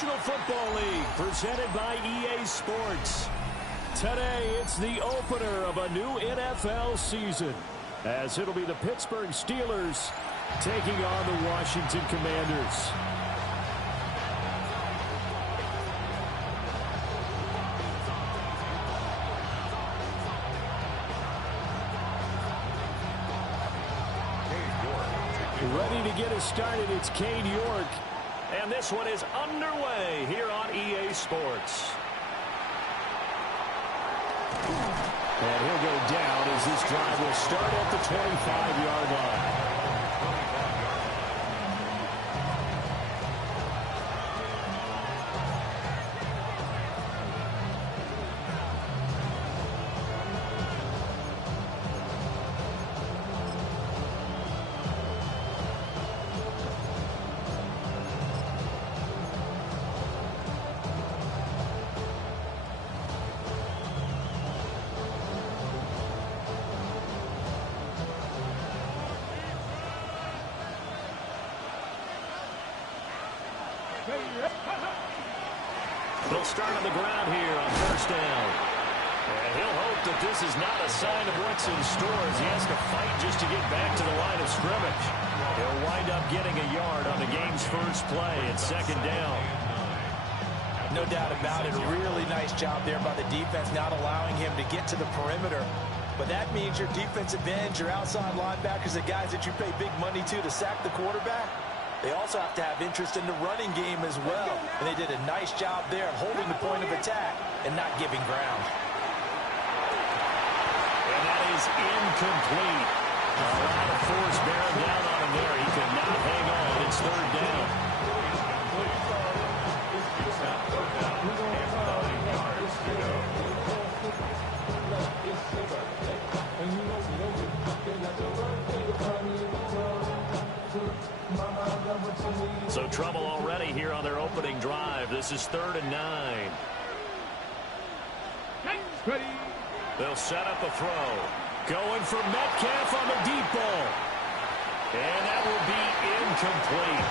National Football League, presented by EA Sports. Today, it's the opener of a new NFL season, as it'll be the Pittsburgh Steelers taking on the Washington Commanders. Ready to get us started, it's Cade York. And this one is underway here on EA Sports. And he'll go down as this drive will start at the 25-yard line. They'll start on the ground here on first down. And he'll hope that this is not a sign of what's in store as he has to fight just to get back to the line of scrimmage. He'll wind up getting a yard on the game's first play at second down. No doubt about it. A really nice job there by the defense, not allowing him to get to the perimeter. But that means your defensive ends, your outside linebackers, the guys that you pay big money to sack the quarterback, they also have to have interest in the running game as well. And they did a nice job there of holding the point of attack and not giving ground. And that is incomplete. A lot of force bearing down on him there. He could not hang on. It's third down. So trouble already here on their opening drive. This is 3rd and 9. They'll set up a throw. Going for Metcalf on the deep ball. And that will be incomplete.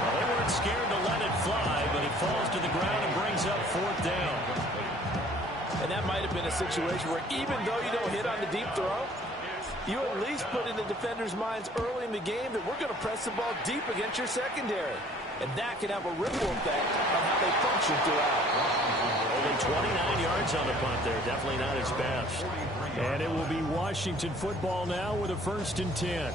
Well, they weren't scared to let it fly, but it falls to the ground and brings up 4th down. And that might have been a situation where even though you don't hit on the deep throw, you at least put in the defenders' minds early in the game that we're going to press the ball deep against your secondary. And that can have a ripple effect on how they function throughout. Only 29 yards on the punt there. Definitely not his best. And it will be Washington football now with a 1st and 10.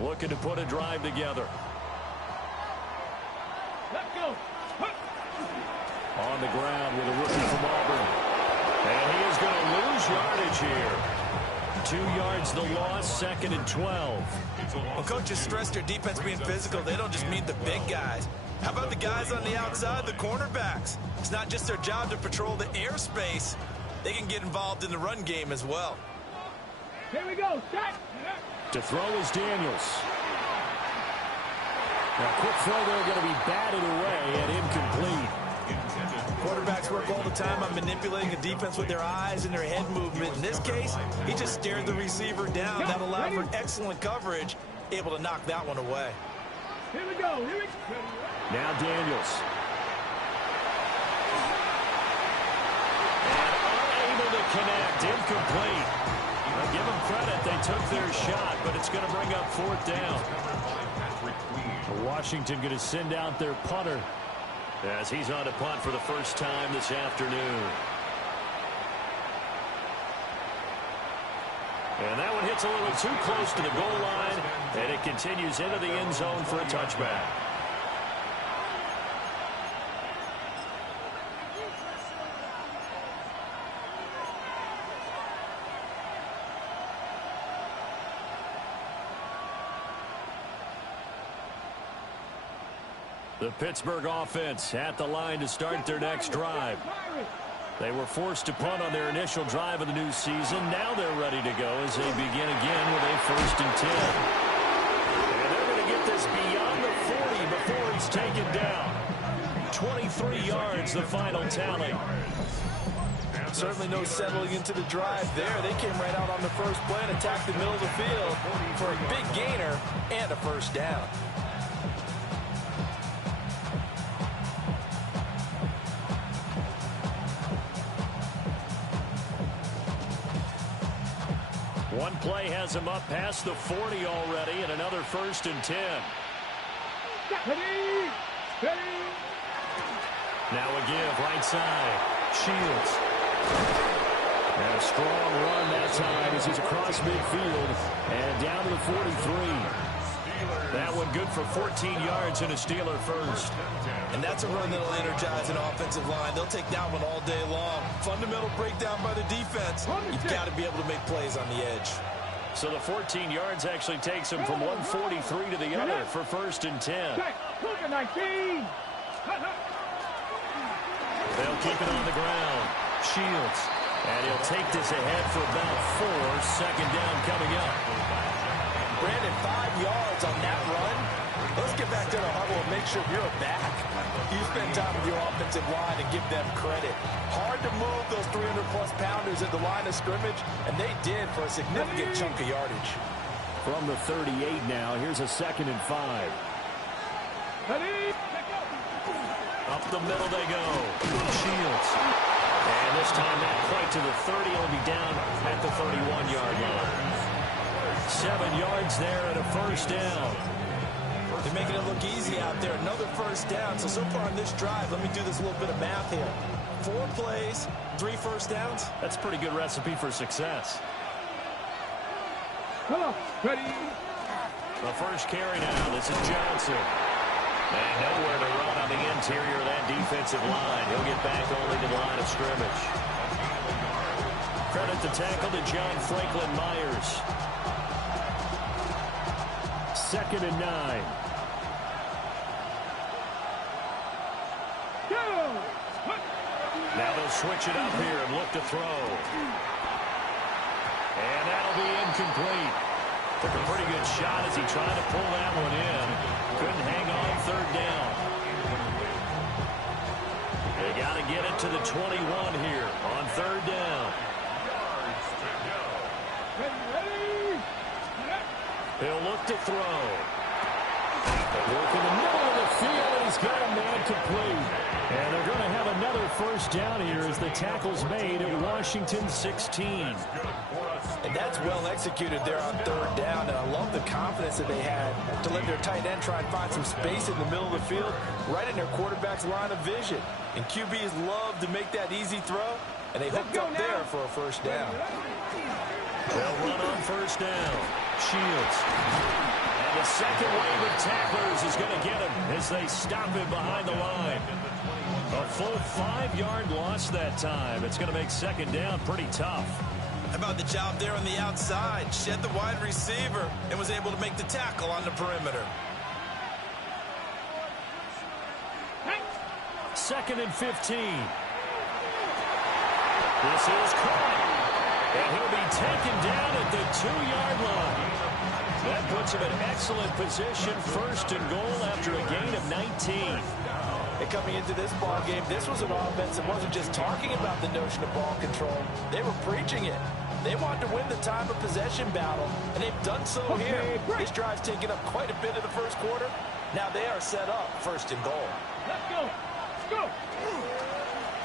Looking to put a drive together. Let's go. On the ground with a rookie from Auburn. And he is going to lose yardage here. 2 yards the loss, 2nd and 12. Well, coaches stress their defense being physical. They don't just mean the big guys. How about the guys on the outside, the cornerbacks? It's not just their job to patrol the airspace. They can get involved in the run game as well. Here we go. Set. To throw is Daniels. Now, quick throw there going to be batted away and incomplete. Quarterbacks work all the time on manipulating a defense with their eyes and their head movement. In this case, he just stared the receiver down. That allowed for excellent coverage, able to knock that one away. Here we go. Here we go. Now Daniels. And unable to connect. Incomplete. Well, give them credit. They took their shot, but it's going to bring up 4th down. Washington going to send out their punter as he's on to punt for the first time this afternoon. And that one hits a little too close to the goal line, and it continues into the end zone for a touchback. The Pittsburgh offense at the line to start their next drive. They were forced to punt on their initial drive of the new season. Now they're ready to go as they begin again with a 1st and 10. And they're going to get this beyond the 40 before he's taken down. 23 yards, the final tally. Certainly no settling into the drive there. They came right out on the first play and attacked the middle of the field for a big gainer and a 1st down. One play has him up past the 40 already, and another 1st and 10. Ready. Ready. Now a give, right side. Shields. And a strong run that time as he's across midfield and down to the 43. That one good for 14 yards and a Steeler 1st. And that's a run that'll energize an offensive line. They'll take that one all day long. Fundamental breakdown by the defense. You've got to be able to make plays on the edge. So the 14 yards actually takes him from 143 to the other for 1st and 10. They'll keep it on the ground. Shields. And he'll take this ahead for about 4. 2nd down coming up. Brandon, 5 yards on that run. Let's get back to the huddle and make sure you're back. You spend time with your offensive line and give them credit. Hard to move those 300-plus pounders at the line of scrimmage, and they did for a significant chunk of yardage. From the 38 now, here's a 2nd and 5. Up the middle they go. Shields. And this time not quite to the 30. He'll be down at the 31-yard line. 7 yards there and a 1st down. They're making it look easy out there. Another 1st down. So far on this drive, let me do this little bit of math here. 4 plays, 3 1st downs. That's a pretty good recipe for success. Ready. The first carry now. This is Johnson. And nowhere to run on the interior of that defensive line. He'll get back only to the line of scrimmage. Credit the tackle to John Franklin Myers. 2nd and 9. Now they'll switch it up here and look to throw. And that'll be incomplete. Took a pretty good shot as he tried to pull that one in. Couldn't hang on 3rd down. They got to get it to the 21 here on 3rd down. He'll look to throw. They work in the middle of the field, and he's got a man complete. And they're going to have another 1st down here as the tackle's made at Washington 16. And that's well executed there on 3rd down. And I love the confidence that they had to let their tight end try and find some space in the middle of the field, right in their quarterback's line of vision. And QBs love to make that easy throw, and they hooked up there for a 1st down. They'll run on 1st down. Shields. And the second wave of tacklers is going to get him as they stop him behind the line. A full 5-yard loss that time. It's going to make 2nd down pretty tough. How about the job there on the outside? Shed the wide receiver and was able to make the tackle on the perimeter. 2nd and 15. This is caught. And he'll be taken down at the 2-yard line. That puts him in excellent position. 1st and goal after a gain of 19. And coming into this ball game, this was an offense that wasn't just talking about the notion of ball control. They were preaching it. They wanted to win the time of possession battle, and they've done so here. This drive's taken up quite a bit of the 1st quarter. Now they are set up 1st and goal. Let's go. Let's go.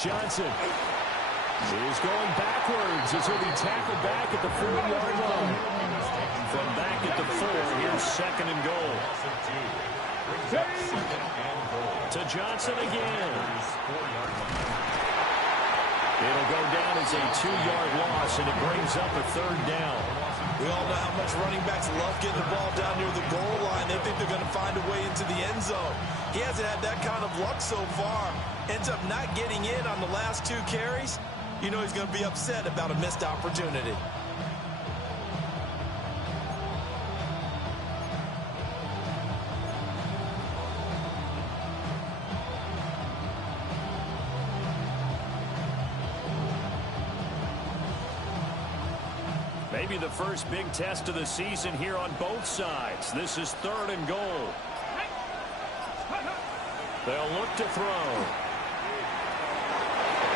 Johnson is going backwards as he'll be tackled back at the 4-yard line. From back at the 4, here's 2nd and goal. To Johnson again. It'll go down as a 2-yard loss, and it brings up a 3rd down. We all know how much running backs love getting the ball down near the goal line. They think they're going to find a way into the end zone. He hasn't had that kind of luck so far. Ends up not getting in on the last 2 carries. You know he's going to be upset about a missed opportunity. maybe the first big test of the season here on both sides. This is 3rd and goal. They'll look to throw.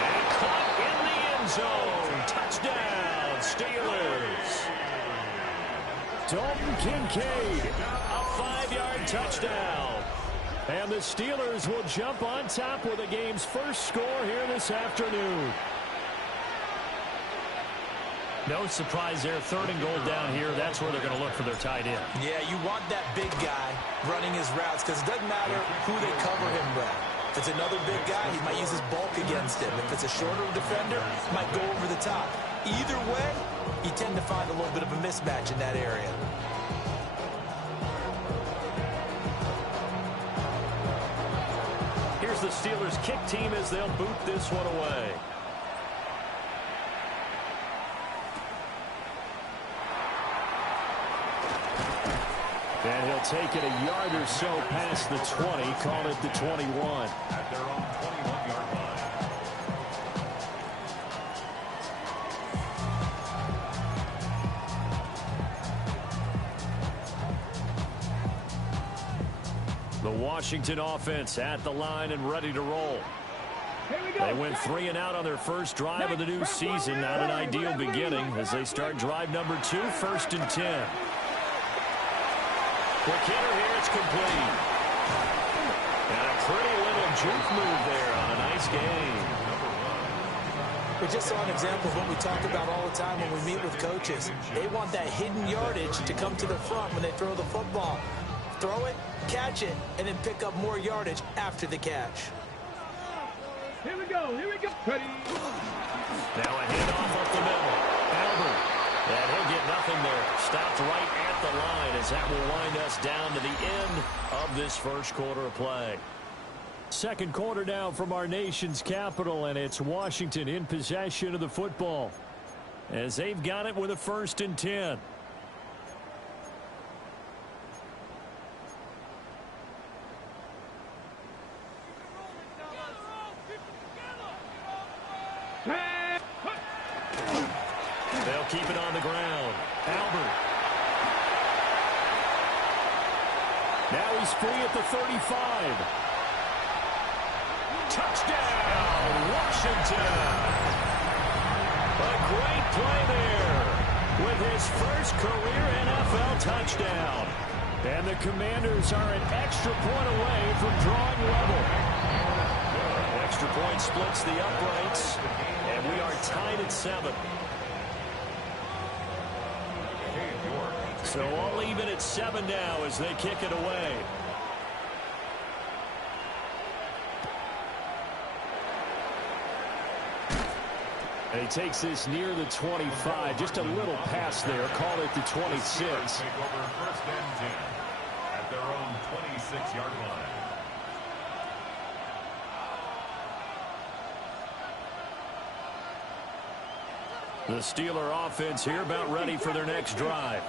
And caught in the end zone. Touchdown, Steelers. Dalton Kincaid, a 5-yard touchdown. And the Steelers will jump on top with the game's first score here this afternoon. No surprise there. 3rd and goal down here. That's where they're going to look for their tight end. Yeah, you want that big guy running his routes because it doesn't matter who they cover him with. If it's another big guy, he might use his bulk against him. If it's a shorter defender, he might go over the top. Either way, you tend to find a little bit of a mismatch in that area. Here's the Steelers kick team as they'll boot this one away. And he'll take it a yard or so past the 20, call it the 21. At their own 21-yard line. The Washington offense at the line and ready to roll. They went 3 and out on their first drive of the new season. Not an ideal beginning as they start drive number 2, 1st and 10. Quick hitter here, it's complete. And a pretty little juke move there on a nice game. We just saw an example of what we talk about all the time when we meet with coaches. They want that hidden yardage to come to the front when they throw the football. Throw it, catch it, and then pick up more yardage after the catch. Here we go. Here we go. Ready. Now a handoff up the middle. Albert. And he'll get nothing there. Stopped right at the line as that will wind us down to the end of this first quarter of play. Second quarter now from our nation's capital, and it's Washington in possession of the football as they've got it with a 1st and 10. They'll keep it on the ground. Albert. Now he's free at the 35. Touchdown, Washington. A great play there with his first career NFL touchdown. And the Commanders are an extra point away from drawing level. Extra point splits the uprights, and we are tied at 7. So all even at 7 now as they kick it away. And he takes this near the 25. Just a little pass there. Call it the 26. Take over 1st and 10 at their own 26-yard line. The Steeler offense here about ready for their next drive.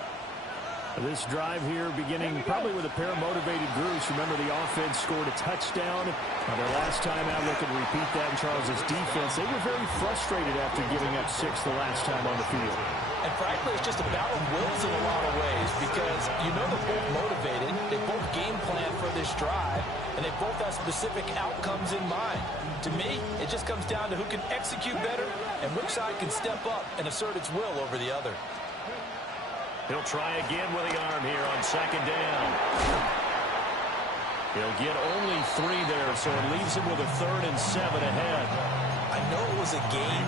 This drive here beginning probably with a pair of motivated groups. Remember, the offense scored a touchdown. Their last time out, they could repeat that in Charles's defense. They were very frustrated after giving up 6 the last time on the field. And frankly, it's just a battle of wills in a lot of ways because you know they're both motivated. They both game plan for this drive, and they both have specific outcomes in mind. To me, it just comes down to who can execute better and which side can step up and assert its will over the other. He'll try again with the arm here on 2nd down. He'll get only 3 there, so it leaves him with a 3rd and 7 ahead. I know it was a game,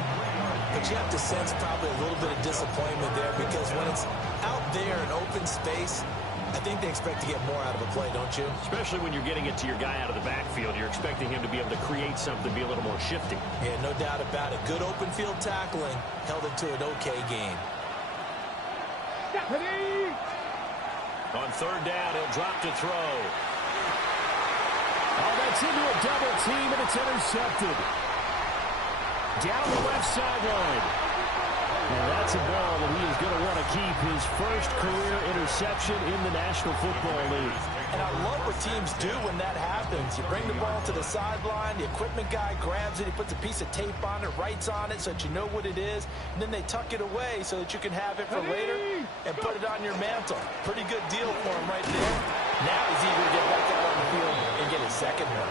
but you have to sense probably a little bit of disappointment there because when it's out there in open space, I think they expect to get more out of a play, don't you? Especially when you're getting it to your guy out of the backfield. You're expecting him to be able to create something, be a little more shifty. Yeah, no doubt about it. Good open field tackling held it to an okay game. Ready. On 3rd down, he'll drop to throw. Oh, that's into a double team, and it's intercepted. Down the left sideline. And that's a ball that he is going to want to keep his first career interception in the National Football League. And I love what teams do when that happens. You bring the ball to the sideline, the equipment guy grabs it, he puts a piece of tape on it, writes on it so that you know what it is, and then they tuck it away so that you can have it for later and put it on your mantle. Pretty good deal for him right there. Now he's eager to get back out on the field and get his second one.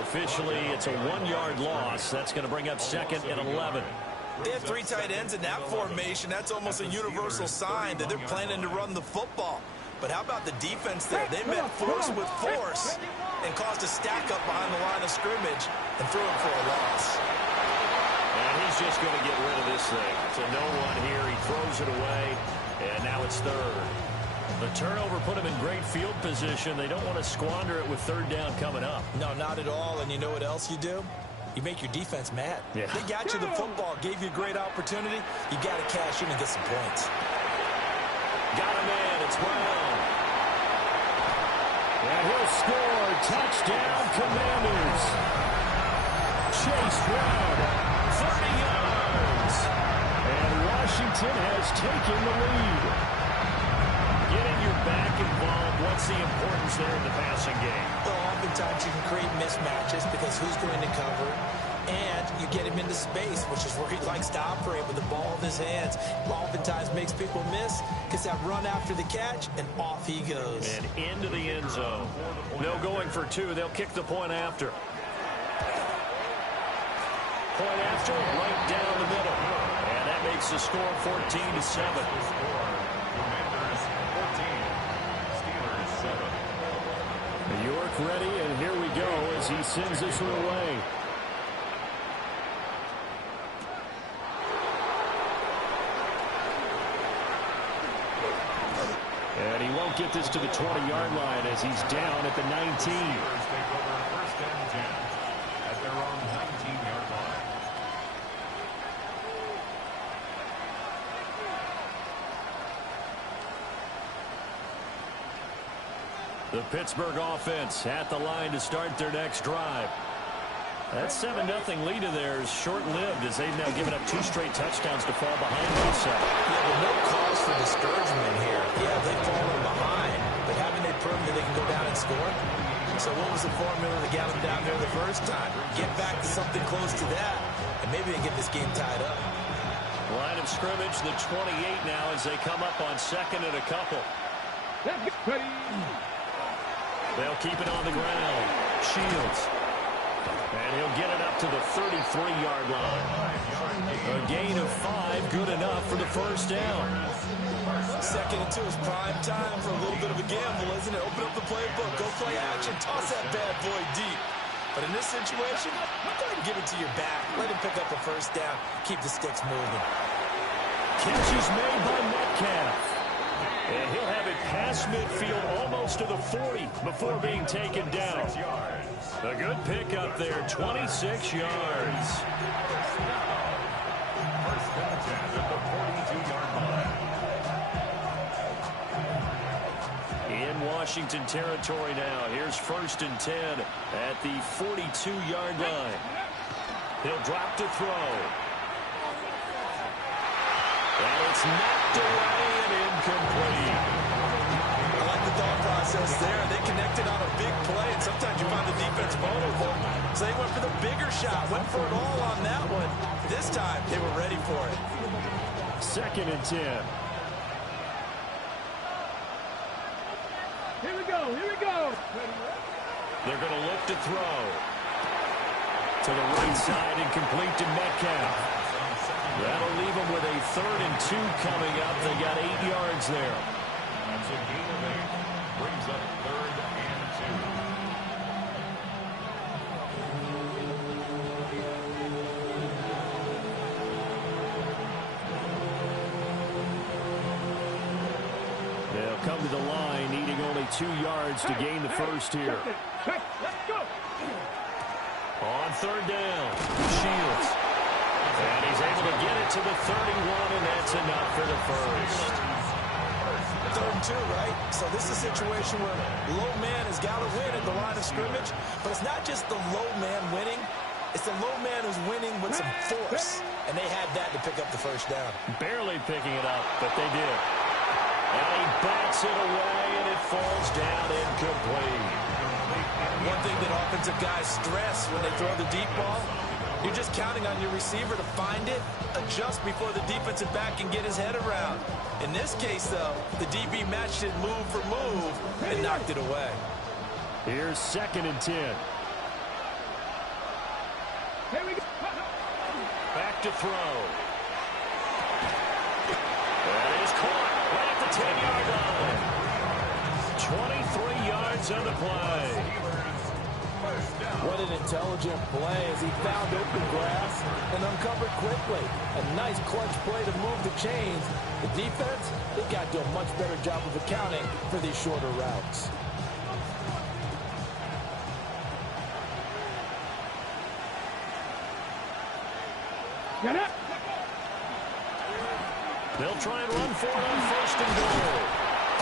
Officially, it's a 1-yard loss. That's going to bring up 2nd and 11. They have 3 tight ends in that formation. That's almost a universal sign that they're planning to run the football. But how about the defense there? They met force with force and caused a stack up behind the line of scrimmage and threw him for a loss. And he's just going to get rid of this thing. It's a no-1 here. He throws it away, and now it's 3rd. The turnover put him in great field position. They don't want to squander it with 3rd down coming up. No, not at all. And you know what else you do? You make your defense mad. Yeah. They got you the football, gave you a great opportunity. You got to cash in and get some points. Got him in. It's Brown. And he'll score. Touchdown, Commanders. Chase Brown, 30 yards. And Washington has taken the lead. Getting your back involved, what's the importance there in the passing game? Well, oftentimes you can create mismatches because who's going to cover, and you get him into space, which is where he likes to operate with the ball in his hands. Oftentimes makes people miss, gets that run after the catch, and off he goes. And into the end zone. No going for 2. They'll kick the point after. Point after, right down the middle. And that makes the score 14-7. York ready, and here we go as he sends this one away. And he won't get this to the 20-yard line as he's down at the 19. Take over 1st and 10 at their own 19-yard line. The Pittsburgh offense at the line to start their next drive. That 7-0 lead of theirs short-lived as they've now given up 2 straight touchdowns to fall behind also. Yeah, but no cause for discouragement here. Yeah, they've fallen behind, but haven't they proven that they can go down and score? So what was the formula that got them down there the first time? Get back to something close to that, and maybe they get this game tied up. Line of scrimmage, the 28 now as they come up on 2nd and a couple. They'll keep it on the ground. Shields. And he'll get it up to the 33-yard line. A gain of 5, good enough for the 1st down. 2nd and 2 is prime time for a little bit of a gamble, isn't it? Open up the playbook, go play action, toss that bad boy deep. But in this situation, go ahead and give it to your back. Let him pick up a 1st down. Keep the sticks moving. Catch is made by Metcalf. And he'll have it past midfield almost to the 40 before being taken down. A good pick up there, 26 yards. 1st and 10 at the 42-yard line. In Washington territory now. Here's 1st and 10 at the 42-yard line. He'll drop to throw. And it's knocked away and incomplete. I like the thought process there. They connected on a big play, and sometimes you find the defense vulnerable. So they went for the bigger shot, went for it all on that one. This time, they were ready for it. 2nd and 10. Here we go, here we go. They're going to look to throw. To the right side and complete to Metcalf. That'll leave them with a 3rd and 2 coming up. They got 8 yards there. That's a gain of 8. Brings up 3rd and 2. They'll come to the line, needing only 2 yards to gain the 1st here. Let's go. On 3rd down, Shields. And he's able to get it to the 31, and that's enough for the 1st. 3rd and 2, right? So this is a situation where low man has got to win at the line of scrimmage, but it's not just the low man winning. It's the low man who's winning with some force, and they had that to pick up the 1st down. Barely picking it up, but they did. And he bats it away, and it falls down incomplete. One thing that offensive guys stress when they throw the deep ball, you're just counting on your receiver to find it, adjust before the defensive back can get his head around. In this case, though, the DB matched it move for move and knocked it away. Here's 2nd and 10. Here we go. Back to throw. That is caught right at the 10-yard line. 23 yards on the play. What an intelligent play as he found open grass and uncovered quickly. A nice clutch play to move the chains. The defense, they got to do a much better job of accounting for these shorter routes. Get up. They'll try and run for it on 1st and goal.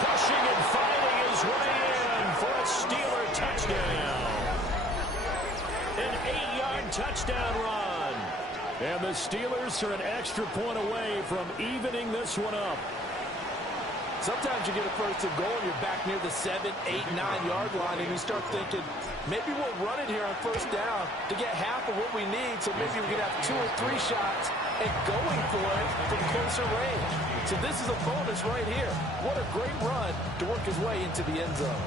Pushing and fighting his way in for a Steeler touchdown. An 8-yard touchdown run. And the Steelers are an extra point away from evening this one up. Sometimes you get a 1st and goal and you're back near the 7, 8, 9-yard line and you start thinking, maybe we'll run it here on 1st down to get half of what we need, so maybe we can have 2 or 3 shots and going for it from closer range. So this is a bonus right here. What a great run to work his way into the end zone.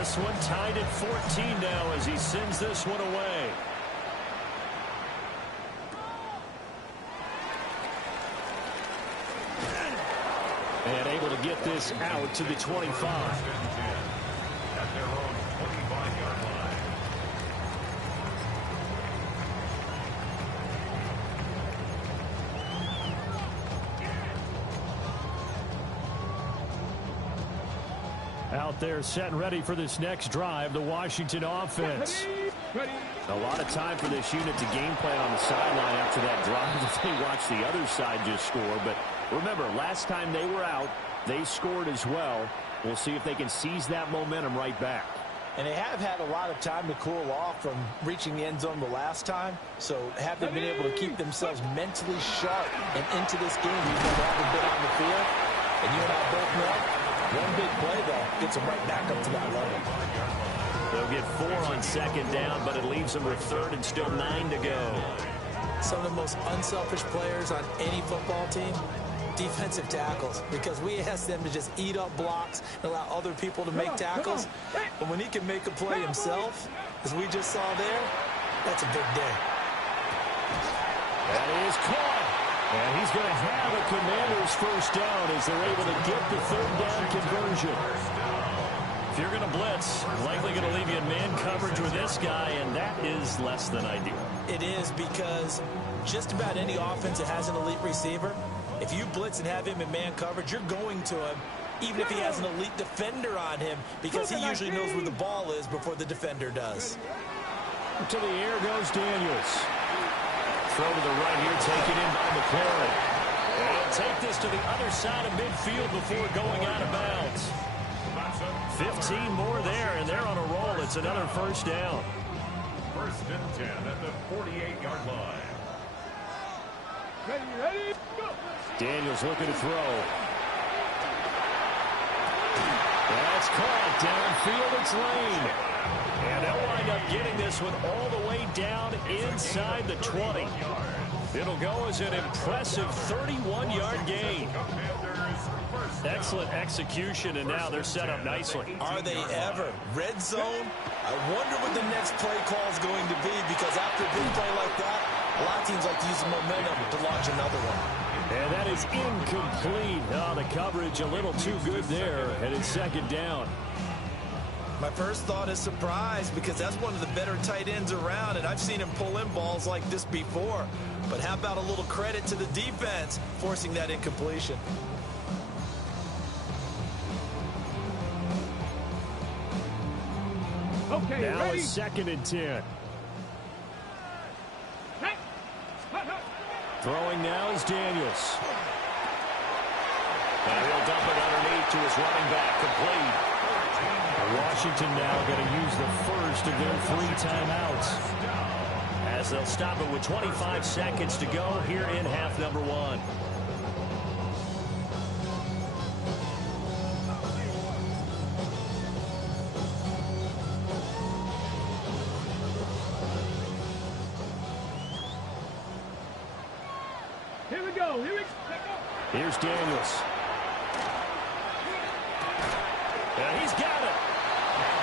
This one tied at 14 now as he sends this one away. And able to get this out to the 25. At their own 25-yard line. Out there set and ready for this next drive, the Washington offense. Ready. A lot of time for this unit to game plan on the sideline after that drive if they watch the other side just score. But remember, last time they were out, they scored as well. We'll see if they can seize that momentum right back. And they have had a lot of time to cool off from reaching the end zone the last time. So have they been able to keep themselves mentally sharp and into this game even though they haven't been on the field? And you and I both know, one big play, though, gets them right back up to that level. They'll get 4 on 2nd down, but it leaves them with 3rd and still 9 to go. Some of the most unselfish players on any football team, defensive tackles, because we ask them to just eat up blocks and allow other people to make tackles. But when he can make a play himself, as we just saw there, that's a big day. That is caught. And he's going to have a Commander's 1st down as they're able to get the 3rd down conversion. If you're going to blitz, likely going to leave you in man coverage with this guy, and that is less than ideal. It is, because just about any offense that has an elite receiver, if you blitz and have him in man coverage, you're going to him, even if he has an elite defender on him, because he usually knows where the ball is before the defender does. To the air goes Daniels. Throw to the right here, taken in by McLaurin. And he'll take this to the other side of midfield before going out of bounds. 15 more there, and they're on a roll. It's another 1st down. 1st and 10 at the 48-yard line. Ready, go. Daniels looking to throw. That's caught. Downfield, it's Lane. And they'll wind up getting this one all the way down inside the 20. It'll go as an impressive 31-yard gain. Excellent execution, and now they're set up nicely. Are they ever? Red zone? I wonder what the next play call is going to be, because after a big play like that, a lot of teams like to use the momentum to launch another one. And that is incomplete. Oh, the coverage a little too good there, and it's 2nd down. My first thought is surprise, because that's one of the better tight ends around, and I've seen him pull in balls like this before. But how about a little credit to the defense forcing that incompletion? Okay, Now ready. it's 2nd and 10. Hey. Throwing now is Daniels. And he'll dump it underneath to his running back, complete. Washington now going to use the 1st of their 3 timeouts, as they'll stop it with 25 seconds to go here in half number 1. go. Here we go. Here's Daniels. And he's got it.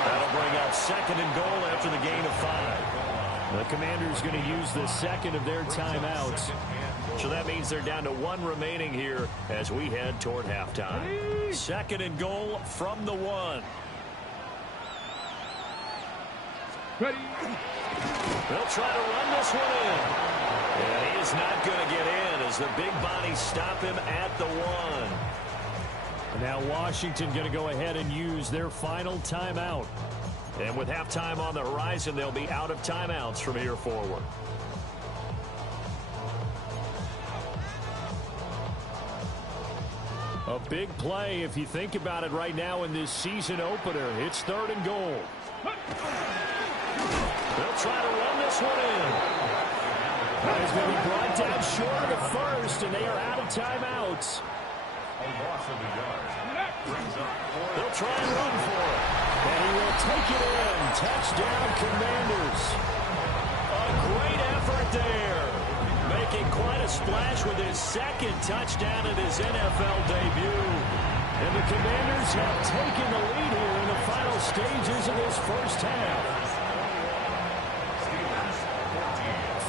That'll bring up 2nd and goal after the gain of 5. The Commanders going to use the second of their timeouts. So that means they're down to 1 remaining here as we head toward halftime. 2nd and goal from the 1. Ready. They'll try to run this one in. And he is not going to get in as the big bodies stop him at the 1. Now Washington going to go ahead and use their final timeout. And with halftime on the horizon, they'll be out of timeouts from here forward. A big play if you think about it right now in this season opener. It's 3rd and goal. They'll try to run this one in. He's going to be brought down short of the first, and they are out of timeouts. A loss of a yard. Brings up 4. They'll try and run for it. And he will take it in. Touchdown, Commanders. A great effort there. Making quite a splash with his 2nd touchdown in his NFL debut. And the Commanders have taken the lead here in the final stages of this first half.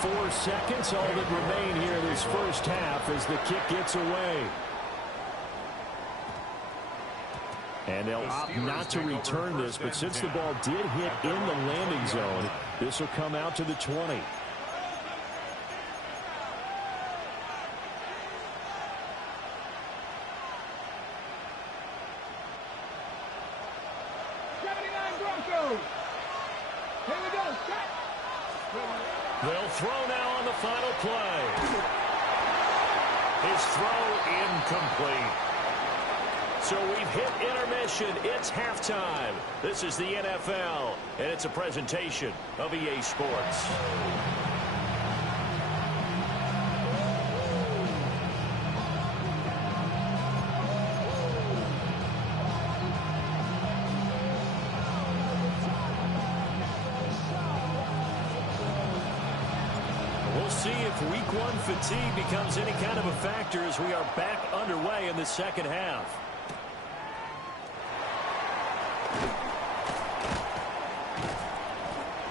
4 seconds, all that remain here in this first half as the kick gets away. And they'll opt not to return this, but since the ball did hit in the landing zone, this will come out to the 20. They'll throw now on the final play. His throw incomplete. So we've hit intermission. It's halftime. This is the NFL, and it's a presentation of EA Sports. We'll see if Week 1 fatigue becomes any kind of a factor as we are back underway in the second half.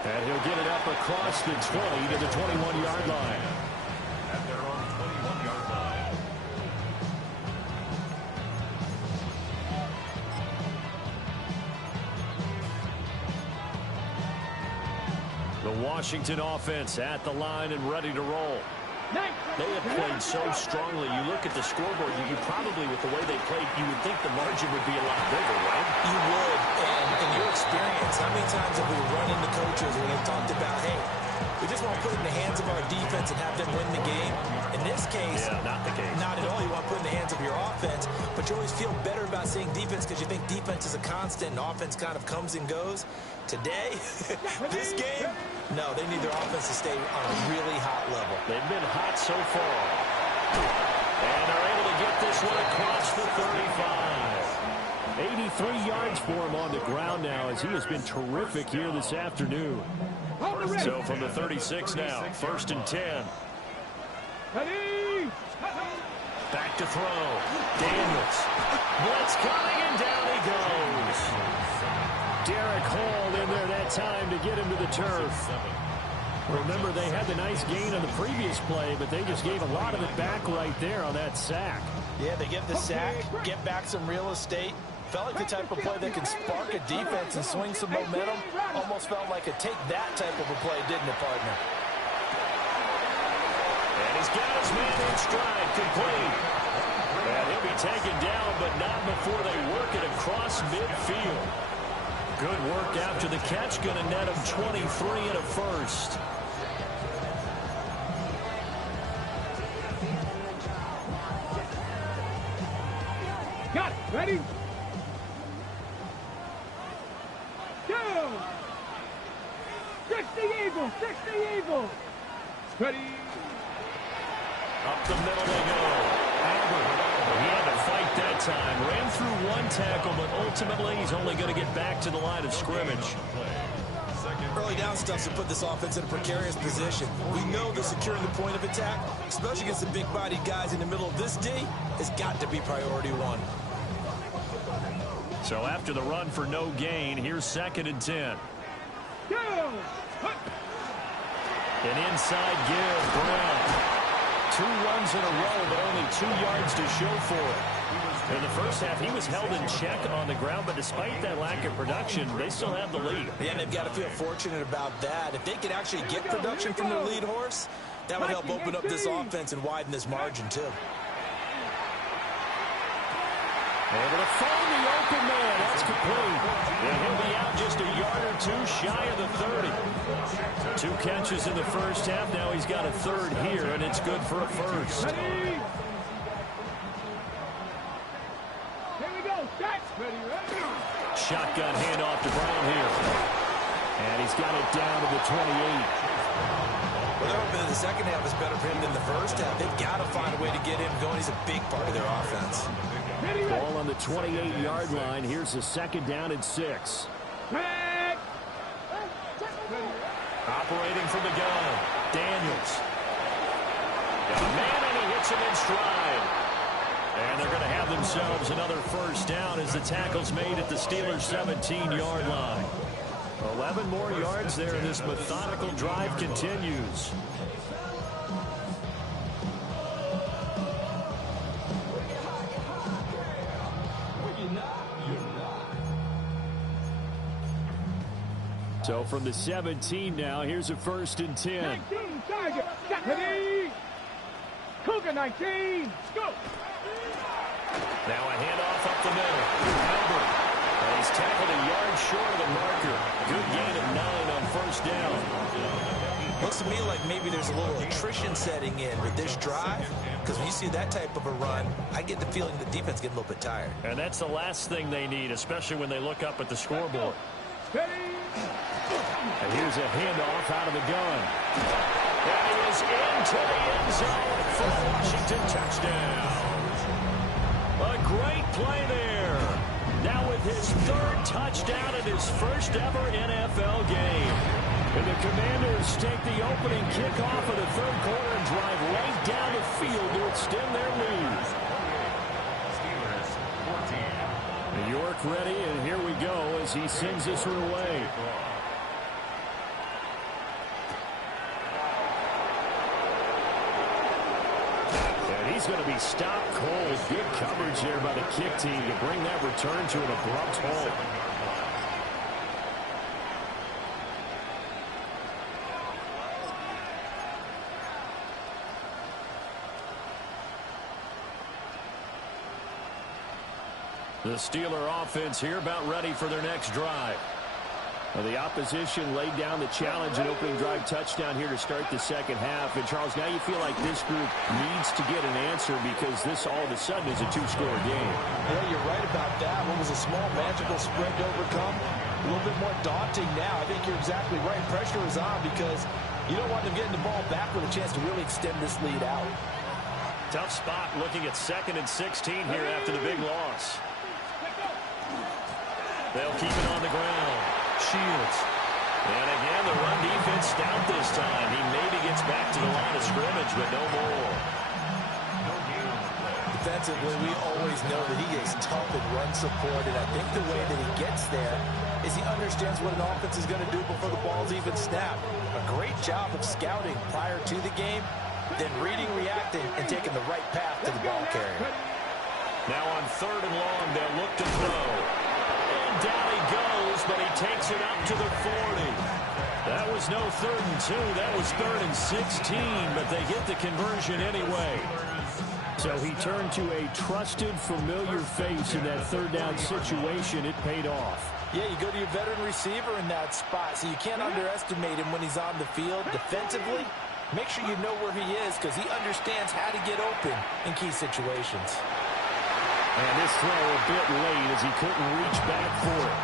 And he'll get it up across the 20 to the 21-yard line. At their own 21-yard line. The Washington offense at the line and ready to roll. They have played so strongly. You look at the scoreboard, you probably, with the way they played, you would think the margin would be a lot bigger, right? You would. And in your experience, how many times have we run into coaches where they've talked about, hey, we just want to put it in the hands of our defense and have them win the game? In this case, not the case. Not at all. You want to put it in the hands of your offense, but you always feel better about seeing defense because you think defense is a constant and offense kind of comes and goes. Today, this game, no, they need their offense to stay on a really hot level. They've been hot so far. And they're able to get this one across the 35. 83 yards for him on the ground now as he has been terrific here this afternoon. So from the 36 now, 1st and 10. Back to throw. Daniels. Blitz coming, and down he goes. Derek Hall in there that time to get him to the turf. Remember, they had the nice gain on the previous play, but they just gave a lot of it back right there on that sack. Yeah, they get the sack, get back some real estate. Felt like the type of play that can spark a defense and swing some momentum. Almost felt like a take that type of a play, didn't it, partner? And he's got his man in stride, complete. And he'll be taken down, but not before they work it across midfield. Good work after the catch, going to net him 23 and a first. Got it. Ready? Go! Fix the evil! Fix the evil! Ready? Up the middle they go. Albert. He had to fight that time. Ran through one tackle, but ultimately he's only going to get back to the line of scrimmage. Early down stuff to put this offense in a precarious position. We know that securing the point of attack, especially against the big-bodied guys in the middle of this D, has got to be priority one. So after the run for no gain, here's 2nd and 10. An inside give, Brown. 2 runs in a row, but only 2 yards to show for it. In the first half, he was held in check on the ground, but despite that lack of production, they still have the lead. Yeah, and they've got to feel fortunate about that. If they could actually get production from their lead horse, that would help open up this offense and widen this margin, too. Able to find the open man. That's complete. And he'll be out just a yard or 2 shy of the 30. 2 catches in the first half. Now he's got a 3rd here, and it's good for a first. Here we go. Ready. Shotgun handoff to Brown here. And he's got it down to the 28. Well, they're hoping that the second half is better for him than the first half. They've got to find a way to get him going. He's a big part of their offense. Ball on the 28-yard line. Here's the 2nd down and 6. Operating from the gun. Daniels. Got a man, and he hits him in stride. And they're going to have themselves another first down as the tackle's made at the Steelers' 17-yard line. 11 more yards there, and this methodical drive continues. So from the 17 now, here's a 1st and 10. 19, Tiger. Ready. Cougar 19. Go. Now a handoff up the middle. Albert. And he's tackled a yard short of the marker. Good gain of 9 on 1st down. Looks to me like maybe there's a little attrition setting in with this drive, because when you see that type of a run, I get the feeling the defense getting a little bit tired. And that's the last thing they need, especially when they look up at the scoreboard. And here's a handoff out of the gun. And he is into the end zone for a Washington touchdown. A great play there. Now with his 3rd touchdown in his first ever NFL game. And the Commanders take the opening kickoff of the 3rd quarter and drive right down the field to extend their lead. York ready, and here we go as he sends this one away. And he's going to be stopped cold. Good coverage there by the kick team to bring that return to an abrupt halt. The Steeler offense here about ready for their next drive. Well, the opposition laid down the challenge and opening drive touchdown here to start the second half. And, Charles, now you feel like this group needs to get an answer because this all of a sudden is a 2-score game. Yeah, you're right about that. What was a small magical spread to overcome, a little bit more daunting now. I think you're exactly right. Pressure is on because you don't want them getting the ball back with a chance to really extend this lead out. Tough spot looking at 2nd and 16 here after the big loss. They'll keep it on the ground. Shields. And again, the run defense stout this time. He maybe gets back to the line of scrimmage, but no more. Defensively, we always know that he is tough in run support, and I think the way that he gets there is he understands what an offense is going to do before the ball's even snapped. A great job of scouting prior to the game, then reading, reacting, and taking the right path to the ball carrier. Now on 3rd and long, they'll look to throw. And down he goes, but he takes it up to the 40. That was no 3rd and 2. That was 3rd and 16, but they get the conversion anyway. So he turned to a trusted, familiar face in that 3rd down situation. It paid off. Yeah, you go to your veteran receiver in that spot, so you can't underestimate him when he's on the field defensively. Make sure you know where he is because he understands how to get open in key situations. And this throw a bit late as he couldn't reach back for it.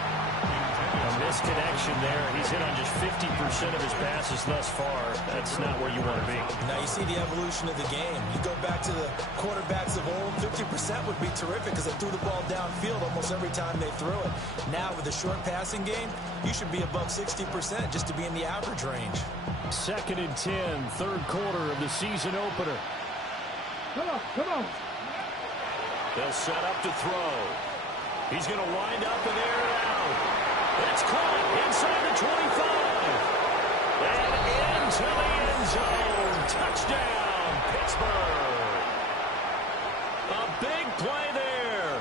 A misconnection there. He's hit on just 50% of his passes thus far. That's not where you want to be. Now you see the evolution of the game. You go back to the quarterbacks of old, 50% would be terrific because they threw the ball downfield almost every time they threw it. Now with the short passing game, you should be above 60% just to be in the average range. 2nd and 10, third quarter of the season opener. Come on, come on. They'll set up to throw. He's going to wind up and air it out. It's caught inside the 25. And into the end zone. Touchdown, Pittsburgh. A big play there.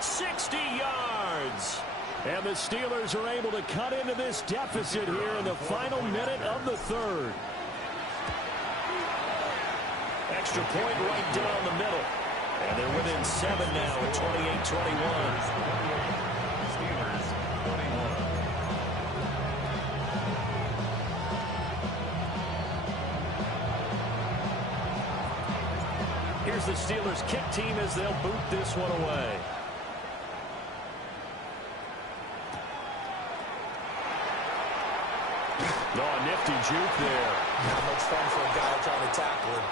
60 yards. And the Steelers are able to cut into this deficit here in the final minute of the third. Extra point right down the middle. And they're within 7 now at 28-21. Steelers 21. Here's the Steelers kick team as they'll boot this one away. Oh, a nifty juke there. Not much fun for a guy trying to tackle him.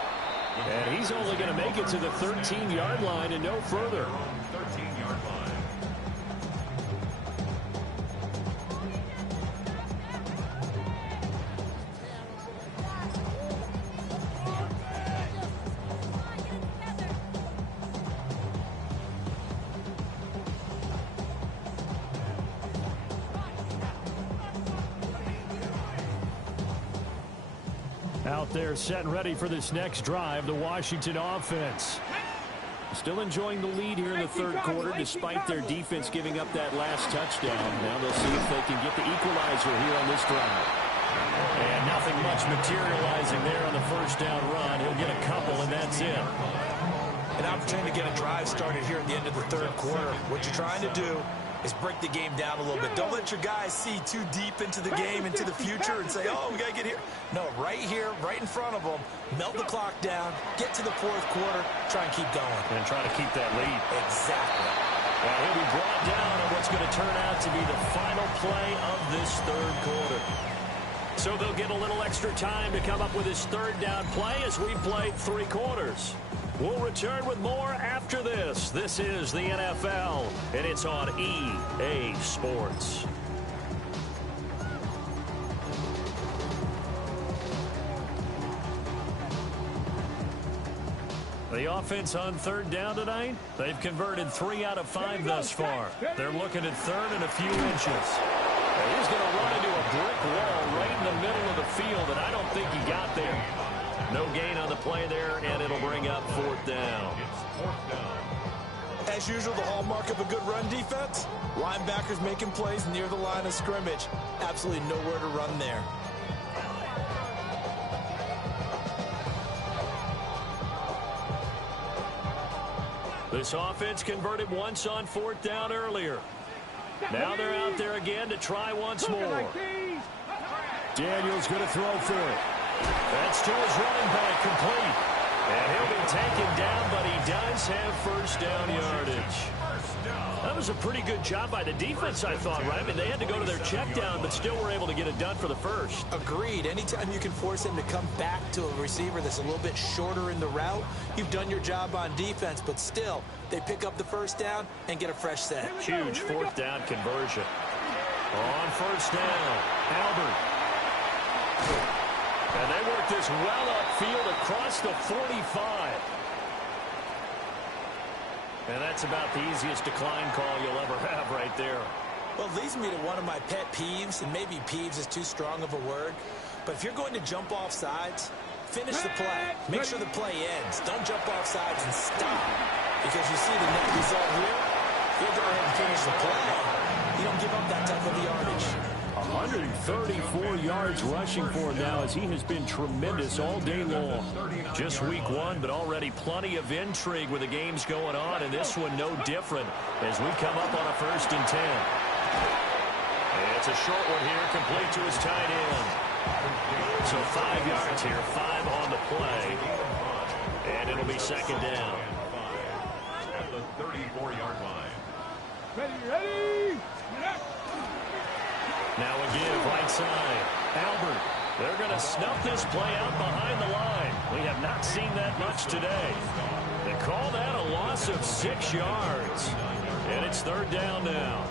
And he's only going to make it to the 13-yard line and no further. 13-yard line. Out there set and ready for this next drive, the Washington offense. Still enjoying the lead here in the third quarter despite their defense giving up that last touchdown. Now they'll see if they can get the equalizer here on this drive. And nothing much materializing there on the first down run. He'll get a couple, and that's it. An opportunity to get a drive started here at the end of the third quarter. What you're trying to do is break the game down a little bit. Don't let your guys see too deep into the game, into the future, and say, oh, we got to get here. No, right here, right in front of them, melt the clock down, get to the fourth quarter, try and keep going. And try to keep that lead. Exactly. Well, he'll be brought down on what's going to turn out to be the final play of this third quarter. So they'll get a little extra time to come up with his third down play as we played 3 quarters. We'll return with more after this. This is the NFL, and it's on EA Sports. The offense on third down tonight, they've converted 3 out of 5 thus far. They're looking at third and a few inches. He's going to run into a brick wall right in the middle of the field, and I don't think he got there. No gain on the play there, and it'll bring up 4th down. It's 4th down. As usual, the hallmark of a good run defense, linebackers making plays near the line of scrimmage. Absolutely nowhere to run there. This offense converted once on 4th down earlier. Now they're out there again to try once more. Daniel's going to throw for it. That's to his running back, complete. And he'll be taken down, but he does have first down yardage. That was a pretty good job by the defense, I thought, right? I mean, they had to go to their check down, but still were able to get it done for the first. Agreed. Anytime you can force him to come back to a receiver that's a little bit shorter in the route, you've done your job on defense, but still, they pick up the first down and get a fresh set. Huge 4th down conversion. On first down, Albert. And they work this well upfield across the 45. And that's about the easiest decline call you'll ever have right there. Well, it leads me to one of my pet peeves, and maybe peeves is too strong of a word, but if you're going to jump off sides, finish the play. Make sure the play ends. Don't jump off sides and stop. Because you see the net result here, he'll go ahead and finish the play. You don't give up that type of yardage. 134 yards rushing for him now as he has been tremendous all day long. Just week 1, but already plenty of intrigue with the games going on, and this one no different as we come up on a 1st and 10. And it's a short one here, complete to his tight end. So 5 yards here, 5 on the play, and it'll be 2nd down. At the 34-yard line. Ready, ready. Now a give, right side. Albert. They're going to snuff this play out behind the line. We have not seen that much today. They call that a loss of 6 yards. And it's third down now.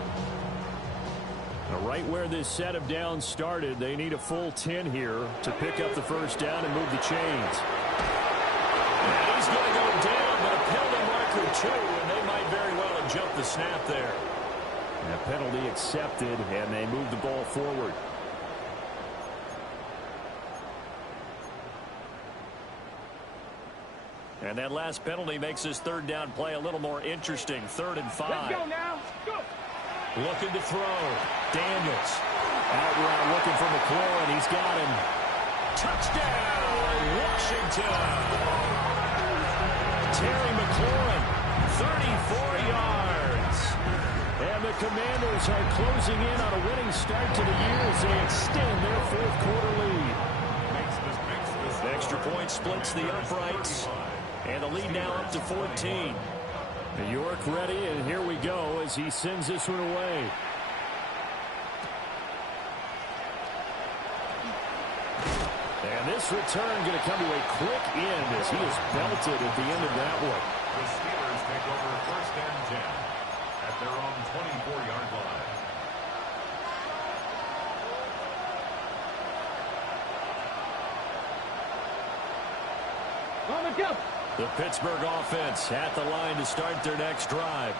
Right where this set of downs started, they need a full 10 here to pick up the first down and move the chains. And he's going to go down, but a penalty marker too, and they might very well have jumped the snap there. And a penalty accepted, and they move the ball forward. And that last penalty makes this third down play a little more interesting. 3rd and 5. Let's go now. Go. Looking to throw. Daniels. Out route looking for McLaurin. He's got him. Touchdown, Washington. Terry McLaurin, 34 yards. And the Commanders are closing in on a winning start to the year as they extend their 4th quarter lead. The extra point splits the uprights. And the lead now up to 14. York ready, and here we go as he sends this one away. And this return going to come to a quick end as he is belted at the end of that one. The Steelers take over 1st and 10 at their own 24-yard line. On the jump. The Pittsburgh offense at the line to start their next drive.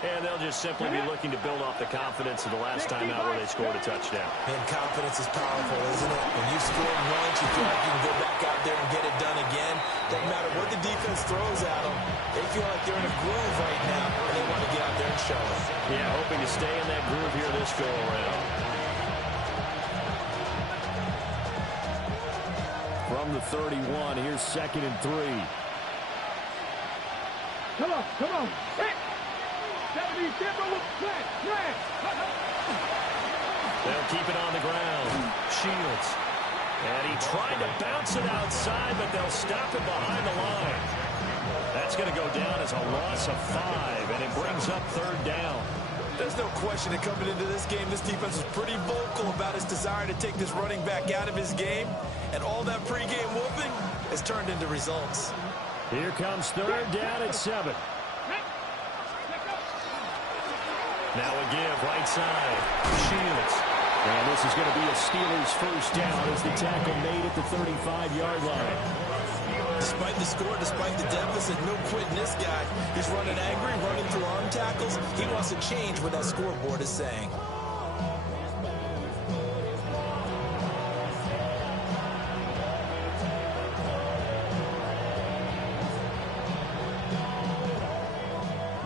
And they'll just simply be looking to build off the confidence of the last time out where they scored a touchdown. And confidence is powerful, isn't it? When you score once, you feel like you can go back out there and get it done again. Doesn't matter what the defense throws at them. They feel like they're in a groove right now, and they want to get out there and show it. Yeah, hoping to stay in that groove here this go-around. From the 31, here's 2nd and 3. Come on, come on. Hit. They'll keep it on the ground. Shields. And he tried to bounce it outside, but they'll stop it behind the line. That's going to go down as a loss of 5, and it brings up 3rd down. There's no question that coming into this game, this defense was pretty vocal about its desire to take this running back out of his game. And all that pregame whooping has turned into results. Here comes 3rd down at 7. Now a give, right side. Shields. And this is going to be a Steelers first down as the tackle made at the 35-yard line. Despite the score, despite the deficit, no quitting this guy. He's running angry, running through arm tackles. He wants to change what that scoreboard is saying.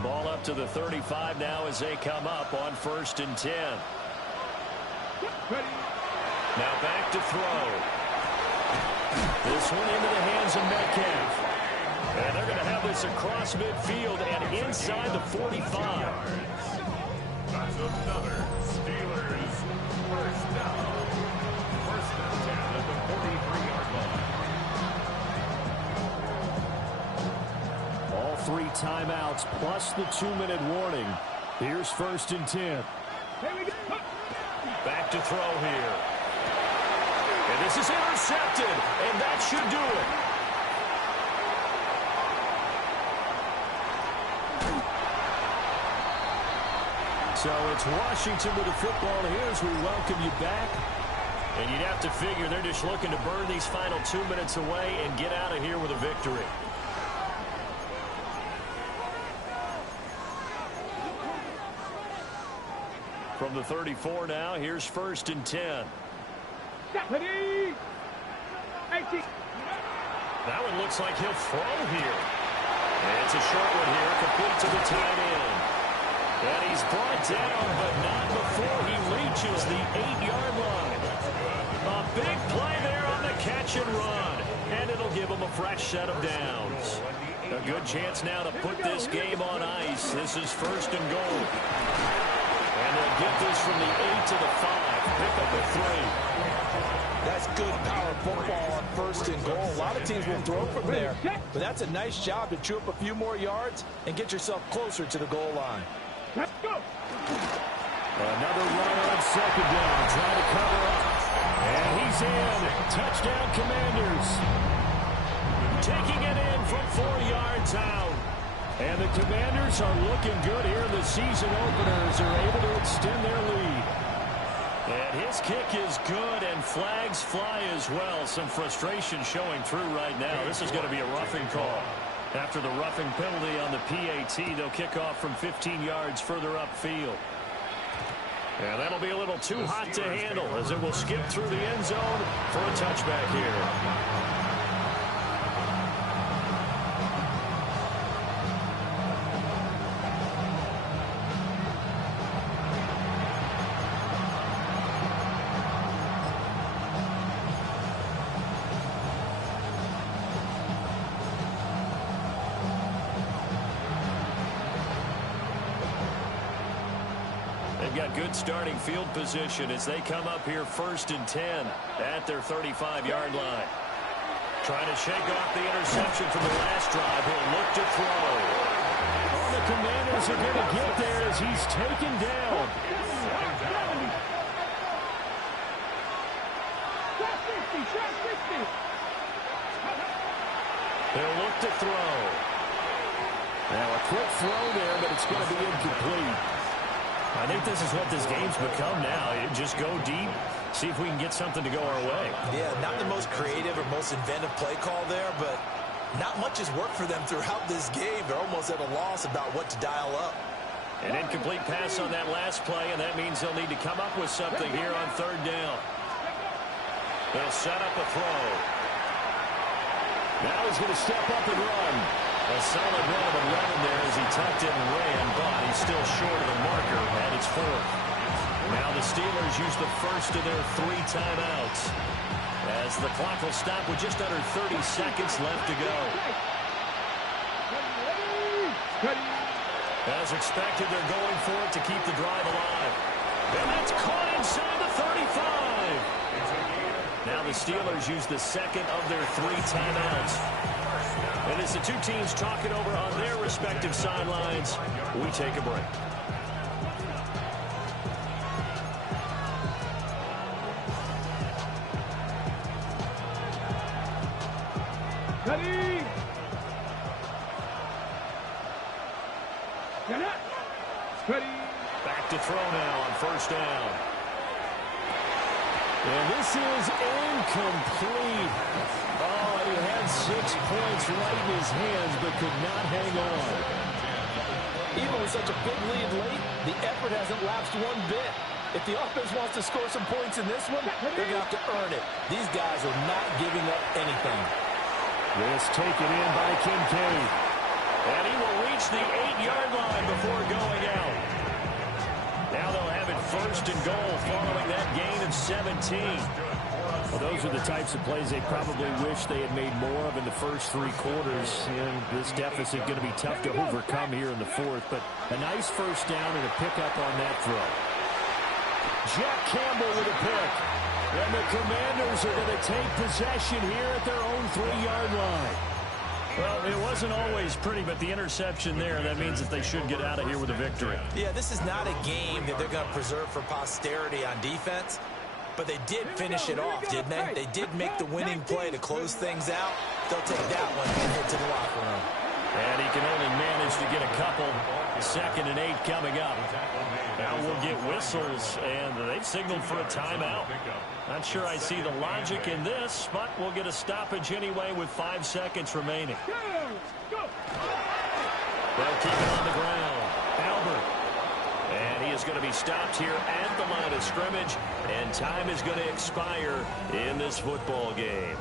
Ball up to the 35 now as they come up on 1st and 10. Now back to throw. This one into the hands of Metcalf. And they're going to have this across midfield and inside the 45. That's another Steelers first down. 1st and 10 at the 43-yard line. All 3 timeouts plus the 2-minute warning. Here's 1st and 10. Back to throw here. And this is intercepted, and that should do it. So it's Washington with the football here as we welcome you back. And you'd have to figure they're just looking to burn these final 2 minutes away and get out of here with a victory. From the 34 now, here's 1st and 10. That one looks like he'll throw here. And it's a short one here, complete to the tight end. And he's brought down, but not before he reaches the 8-yard line. A big play there on the catch and run. And it'll give him a fresh set of downs. A good chance now to put this game on ice. This is 1st and goal. And they'll get this from the 8 to the 5. Pick up a 3. That's good power football on 1st and goal. A lot of teams will throw from there. But that's a nice job to chew up a few more yards and get yourself closer to the goal line. Let's go. Another run on second down. Trying to cover up. And he's in. Touchdown, Commanders. Taking it in from 4 yards out. And the Commanders are looking good here in the season opener as they're able to extend their lead. And his kick is good, and flags fly as well. Some frustration showing through right now. This is going to be a roughing call. After the roughing penalty on the PAT, they'll kick off from 15 yards further upfield. And that'll be a little too hot to handle as it will skip through the end zone for a touchback here. Got good starting field position as they come up here 1st and 10 at their 35-yard line. Trying to shake off the interception from the last drive. He'll look to throw. Oh, the Commanders are going to get there as he's taken down. They'll look to throw. Now a quick throw there, but it's going to be incomplete. I think this is what this game's become now. Just go deep, see if we can get something to go our way. Yeah, not the most creative or most inventive play call there, but not much has worked for them throughout this game. They're almost at a loss about what to dial up. An incomplete pass on that last play, and that means they'll need to come up with something here on 3rd down. They'll set up a throw. Now he's going to step up and run. A solid run of 11 there as he tucked it and ran, but he's still short of the marker, and it's 4th. Now the Steelers use the first of their 3 timeouts as the clock will stop with just under 30 seconds left to go. As expected, they're going for it to keep the drive alive. And that's caught inside the 35. Now the Steelers use the second of their 3 timeouts. And as the two teams talk it over on their respective sidelines, we take a break. Ready? Ready? Back to throw now on 1st down. And this is incomplete. Oh, he had 6 points right in his hands, but could not hang on. Even with such a big lead late, the effort hasn't lapsed one bit. If the offense wants to score some points in this one, they're going to have to earn it. These guys are not giving up anything. This taken in by Kincaid. And he will reach the 8-yard line before going out. Now they'll have it 1st and goal following that gain of 17. Well, those are the types of plays they probably wish they had made more of in the first 3 quarters. And this deficit going to be tough to overcome here in the 4th. But a nice 1st down and a pickup on that throw. Jack Campbell with a pick. And the Commanders are going to take possession here at their own 3-yard line. Well, it wasn't always pretty, but the interception there, that means that they should get out of here with a victory. Yeah, this is not a game that they're going to preserve for posterity on defense, but they did finish it off, didn't they? They did make the winning play to close things out. They'll take that one and head to the locker room. And he can only manage to get a couple. 2nd and 8 coming up. Now we'll get whistles, and they've signaled for a timeout. Not sure I see the logic in this, but we'll get a stoppage anyway with 5 seconds remaining. They'll keep it on the ground. Albert. And he is going to be stopped here at the line of scrimmage, and time is going to expire in this football game.